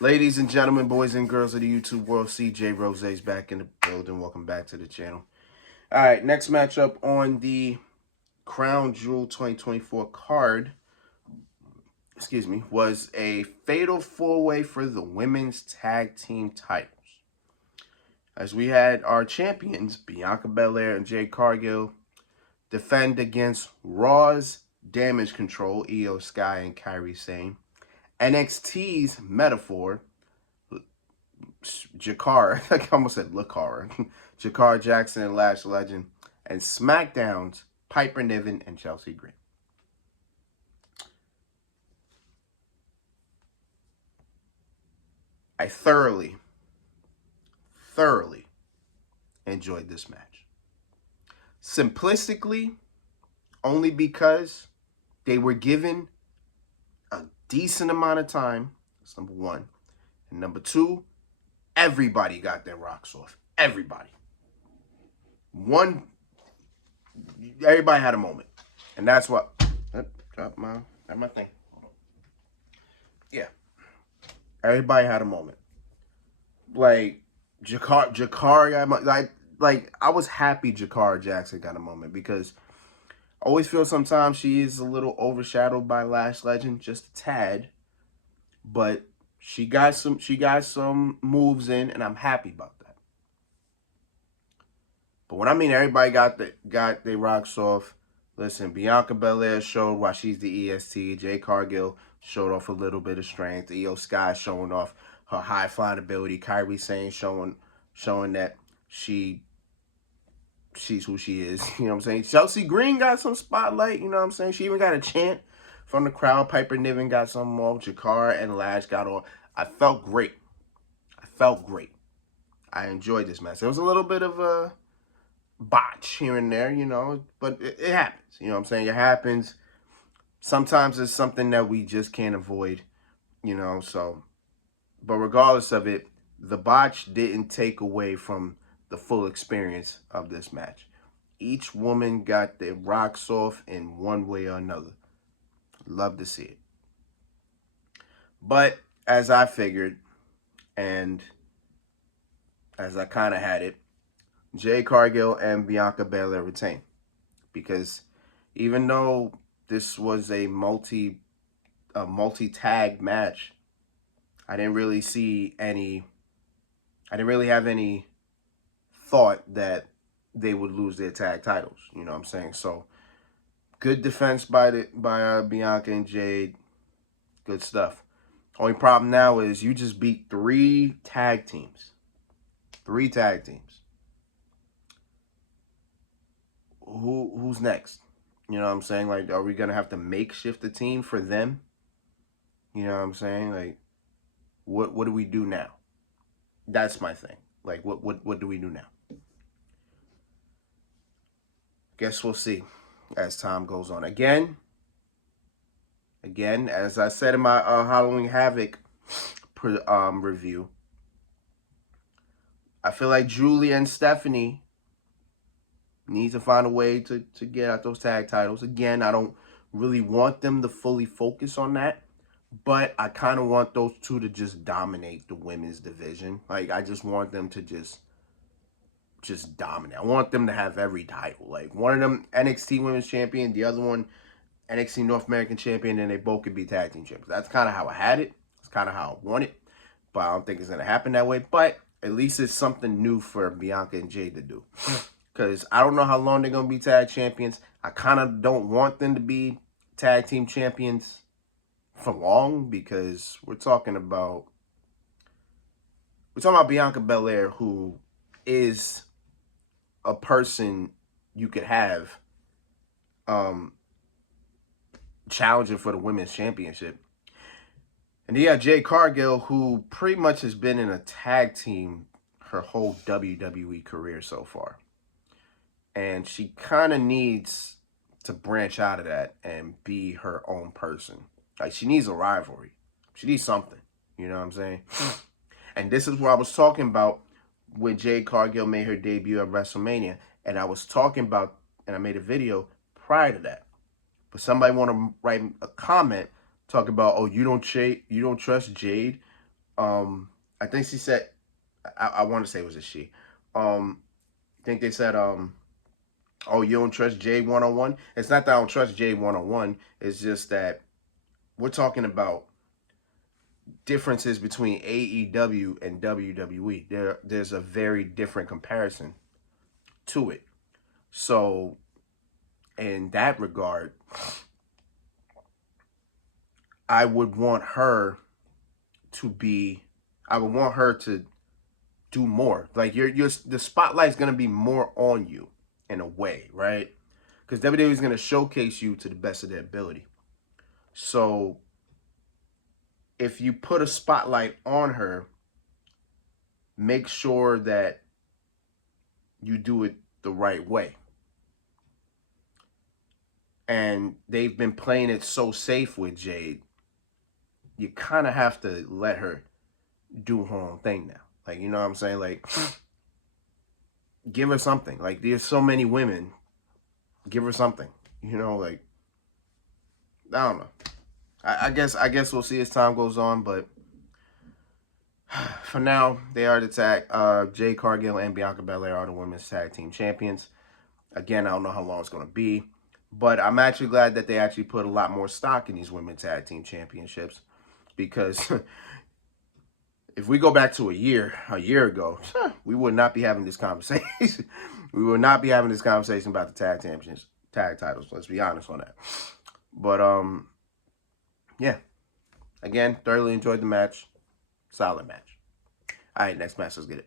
Ladies and gentlemen, boys and girls of the YouTube world, CJ Rose's back in the building. Welcome back to the channel. All right, next matchup on the Crown Jewel 2024 card, was a fatal four-way for the women's tag team titles. As we had our champions, Bianca Belair and Jade Cargill, defend against Raw's Damage Control, Io Sky and Kairi Sane, NXT's Metaphor, Jakar, I almost said Lakara, Jakar Jackson and Lash Legend, and SmackDown's Piper Niven and Chelsea Green. I thoroughly enjoyed this match. Simplistically, only because they were given a decent amount of time. That's number one. And number two, everybody got their rocks off. Everybody. Everybody had a moment. And that's what... Drop my thing. Yeah. Everybody had a moment. Like, Jakar got I was happy Jakar Jackson got a moment because I always feel sometimes she is a little overshadowed by Lash Legend, just a tad. But she got some moves in, and I'm happy about that. But when I mean everybody got their rocks off, listen, Bianca Belair showed why she's the EST. Jade Cargill showed off a little bit of strength. Io Sky showing off her high flying ability. Kairi Sane showing that she's who she is. You know what I'm saying? Chelsea Green got some spotlight. You know what I'm saying? She even got a chant from the crowd. Piper Niven got some more. Jakar and Lash got on. I felt great. I enjoyed this match. It was a little bit of a botch here and there, you know, but it happens. You know what I'm saying? It happens. Sometimes it's something that we just can't avoid, you know, so. But regardless of it, the botch didn't take away from the full experience of this match. Each woman got their rocks off in one way or another. Love to see it. But as I figured, and as I kind of had it, Jade Cargill and Bianca Belair retain. Because even though this was a multi-tag match, I didn't really have any thought that they would lose their tag titles. You know what I'm saying? So good defense by Bianca and Jade. Good stuff. Only problem now is you just beat three tag teams. Who's next? You know what I'm saying? Like, are we gonna have to makeshift a team for them? You know what I'm saying? Like, what do we do now? That's my thing. Like, what do we do now? Guess we'll see as time goes on. Again, as I said in my Halloween Havoc review, I feel like Julia and Stephanie need to find a way to get out those tag titles. Again, I don't really want them to fully focus on that, but I kind of want those two to just dominate the women's division. Like, I just want them to just dominate. I want them to have every title. Like, one of them NXT Women's Champion, the other one NXT North American Champion, and they both could be tag team champions. That's kind of how I had it. It's kind of how I want it, but I don't think it's going to happen that way. But at least it's something new for Bianca and Jade to do. Because I don't know how long they're going to be tag champions. I kind of don't want them to be tag team champions for long, because we're talking about Bianca Belair, who is a person you could have challenging for the women's championship. And you got Jade Cargill, who pretty much has been in a tag team her whole WWE career so far. And she kind of needs to branch out of that and be her own person. Like, she needs a rivalry. She needs something. You know what I'm saying? And this is what I was talking about when Jade Cargill made her debut at WrestleMania. And I was talking about, and I made a video prior to that. But somebody want to write a comment, talk about, oh, you don't trust Jade I think she said, I want to say it was a she. I think they said, oh, you don't trust Jade one-on-one? It's not that I don't trust Jade one-on-one. It's just that we're talking about differences between AEW and WWE. There's a very different comparison to it. So, in that regard, I would want her to be, I would want her to do more. Like the spotlight's gonna be more on you in a way, right? Because WWE is gonna showcase you to the best of their ability. So if you put a spotlight on her, make sure that you do it the right way. And they've been playing it so safe with Jade. You kind of have to let her do her own thing now. Like, you know what I'm saying? Like, give her something. Like, there's so many women. Give her something. You know, like, I don't know. I guess we'll see as time goes on, but for now, they are the tag. Jade Cargill and Bianca Belair are the women's tag team champions. Again, I don't know how long it's going to be, but I'm actually glad that they actually put a lot more stock in these women's tag team championships, because if we go back to a year ago, we would not be having this conversation. We would not be having this conversation about the tag titles. Let's be honest on that. But yeah. Again, thoroughly enjoyed the match. Solid match. All right, next match. Let's get it.